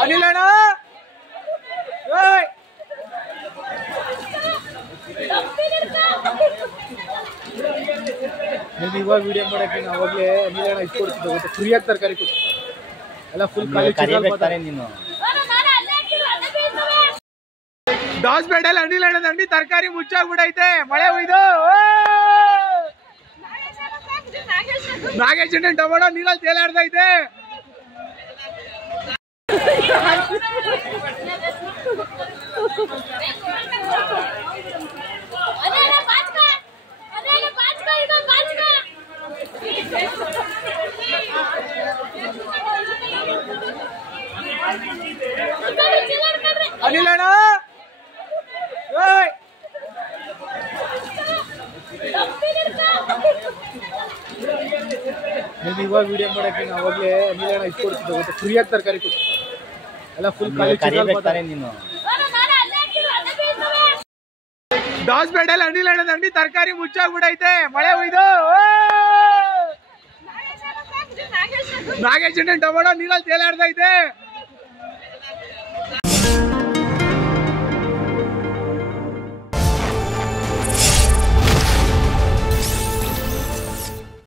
अनिल अಣ್ಣ ನೀವು ಇವಾಗ ವಿಡಿಯೋ ಮಾಡಕ್ಕೆ ಅವಾಗಲೇ ಅನಿಲ್ ಅಣ್ಣ ಇಷ್ಟು ಕೊಡ್ತಿದ್ದೆ ಗೊತ್ತಾ ಫ್ರೀಯಾಗಿ ತರಕಾರಿ ಕೊಟ್ಟು ಎಲ್ಲ ಫುಲ್ ಖಾಲಿ ನೀನು ದಾಸ್ಪೇಟೆಲ್ ಅನಿಲ್ ಅಣ್ಣದ ಅಂಗಡಿ ತರಕಾರಿ ಮುಚ್ಚಾಗ್ಬಿಡೈತೆ ಮಳೆ ಹೋಯ್ದು ನಾಗೇಶ್ ಅಣ್ಣ ಟೊಮೊಟೊ ನೀರಲ್ಲಿ ತೇಲಾಡ್ದೈತೆ ಅನಿಲ್ ಅಣ್ಣ ನೀವು ಇವಾಗ ವಿಡಿಯೋ ಮಾಡಕ್ಕೆ ಅವಾಗಲೇ ಅನಿಲ್ ಅಣ್ಣ ಇಷ್ಟು ಕೊಡ್ತಿದ್ದೆ ಗೊತ್ತಾ ಫ್ರೀಯಾಗಿ ತರಕಾರಿ ಕೊಟ್ಟು ಎಲ್ಲ ಫುಲ್ ಖಾಲಿ ನೀನು ದಾಸ್ಪೇಟೆಲ್ ಅನಿಲ್ ಅಣ್ಣದ ಅಂಗಡಿ ತರಕಾರಿ ಮುಚ್ಚಾಗ್ಬಿಡೈತೆ ಮಳೆ ಹೋಯ್ದು ನಾಗೇಶ್ ಅಣ್ಣ ಟೊಮೊಟೊ ನೀರಲ್ಲಿ ತೇಲಾಡ್ದೈತೆ